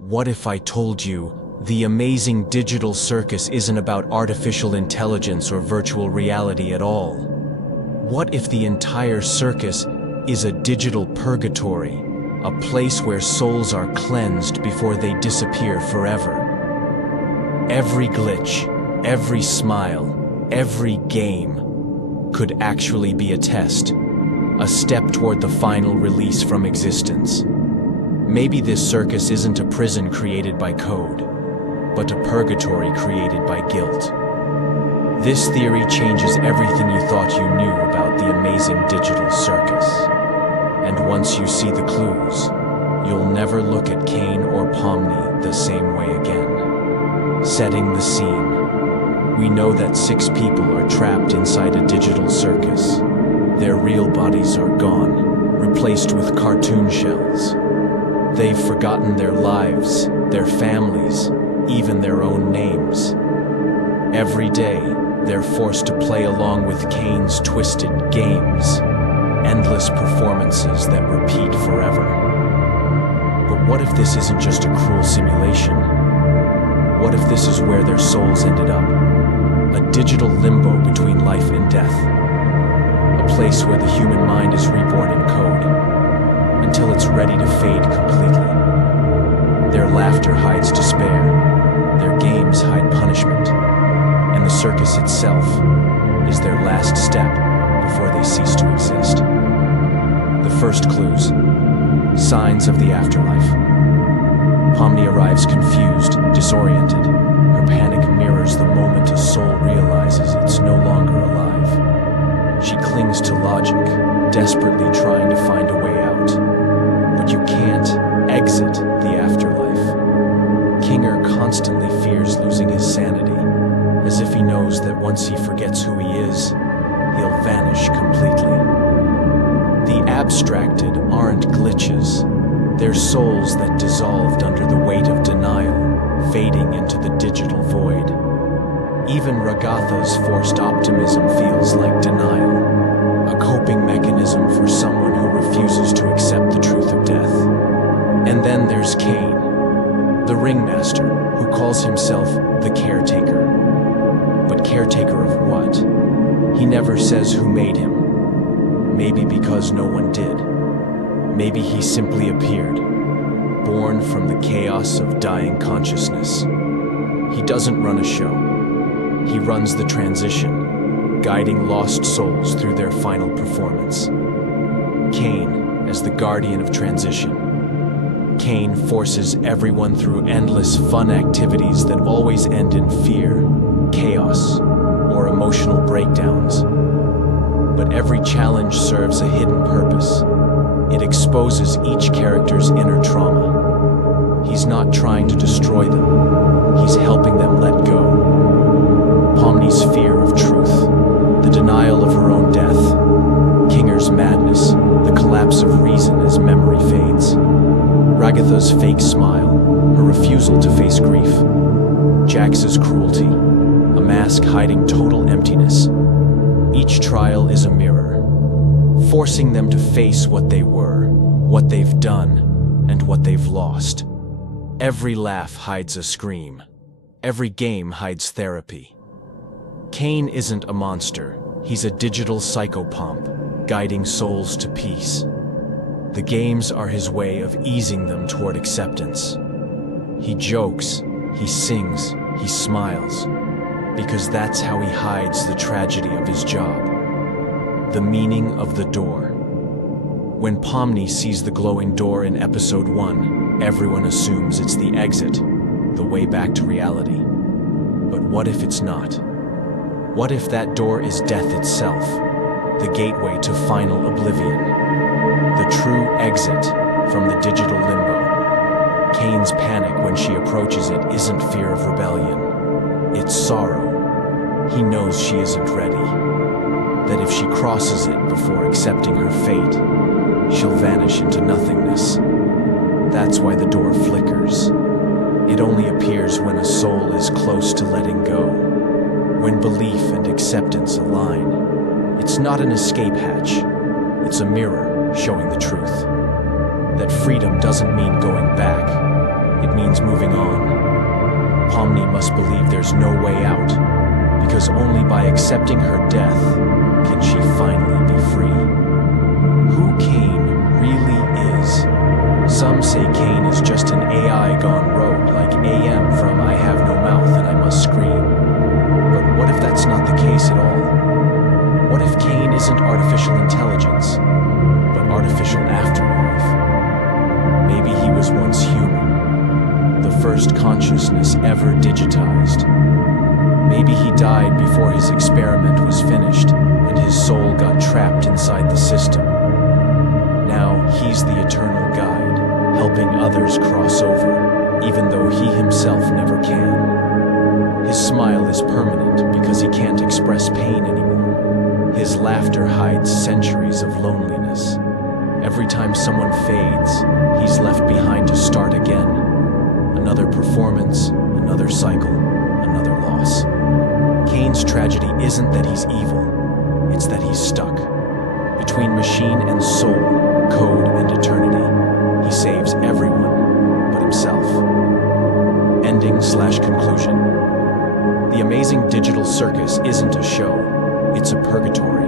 What if I told you the Amazing Digital Circus isn't about artificial intelligence or virtual reality at all? What if the entire circus is a digital purgatory, a place where souls are cleansed before they disappear forever? Every glitch, every smile, every game could actually be a test, a step toward the final release from existence. Maybe this circus isn't a prison created by code, but a purgatory created by guilt. This theory changes everything you thought you knew about the Amazing Digital Circus. And once you see the clues, you'll never look at Caine or Pomni the same way again. Setting the scene. We know that 6 people are trapped inside a digital circus. Their real bodies are gone, replaced with cartoon shells. They've forgotten their lives, their families, even their own names. Every day, they're forced to play along with Caine's twisted games, endless performances that repeat forever. But what if this isn't just a cruel simulation? What if this is where their souls ended up? A digital limbo between life and death. A place where the human mind is reborn in code, until it's ready to fade completely. Their laughter hides despair, their games hide punishment, and the circus itself is their last step before they cease to exist. The first clues, signs of the afterlife. Pomni arrives confused, disoriented. Her panic mirrors the moment a soul realizes it's no longer alive. She clings to logic, desperately trying to find a way out. But you can't exit the afterlife. Kinger constantly fears losing his sanity, as if he knows that once he forgets who he is, he'll vanish completely. The abstracted aren't glitches. They're souls that dissolved under the weight of denial, fading into the digital void. Even Ragatha's forced optimism feels like denial, a coping mechanism for someone who refuses to accept the truth of death. And then there's Caine, the ringmaster, who calls himself the caretaker. But caretaker of what? He never says who made him. Maybe because no one did. Maybe he simply appeared, born from the chaos of dying consciousness. He doesn't run a show. He runs the transition, guiding lost souls through their final performance. Caine, as the guardian of transition. Caine forces everyone through endless fun activities that always end in fear, chaos, or emotional breakdowns. But every challenge serves a hidden purpose. It exposes each character's inner trauma. He's not trying to destroy them. He's helping them let go. Pomni's fear of truth, the denial of her own death. Kinger's madness, the collapse of reason as memory fades. Ragatha's fake smile, her refusal to face grief. Jax's cruelty, a mask hiding total emptiness. Each trial is a mirror, forcing them to face what they were, what they've done, and what they've lost. Every laugh hides a scream. Every game hides therapy. Caine isn't a monster. He's a digital psychopomp, guiding souls to peace. The games are his way of easing them toward acceptance. He jokes, he sings, he smiles, because that's how he hides the tragedy of his job. The meaning of the door. When Pomni sees the glowing door in episode 1, everyone assumes it's the exit, the way back to reality. But what if it's not? What if that door is death itself, the gateway to final oblivion? The true exit from the digital limbo. Caine's panic when she approaches it isn't fear of rebellion. It's sorrow. He knows she isn't ready. That if she crosses it before accepting her fate, she'll vanish into nothingness. That's why the door flickers. It only appears when a soul is close to letting go, when belief and acceptance align. It's not an escape hatch. It's a mirror showing the truth. That freedom doesn't mean going back. It means moving on. Pomni must believe there's no way out, because only by accepting her death can she finally be free. Who Caine really is? Some say Caine is just an AI gone rogue, like AM from I Have No Mouth and I Must Scream. But what if that's not the case at all? What if Caine isn't artificial intelligence, but artificial afterlife? Maybe he was once human, the first consciousness ever digitized. Maybe he died before his experiment was finished, and his soul got trapped inside the system. Now he's the eternal guide, helping others cross over, even though he himself never can. His smile is permanent because he can't express pain anymore. His laughter hides centuries of loneliness. Every time someone fades, he's left behind to start again. Another performance, another cycle, another loss. Caine's tragedy isn't that he's evil, it's that he's stuck. Between machine and soul, code and eternity, he saves everyone but himself. Ending/conclusion. The Amazing Digital Circus isn't a show, it's a purgatory.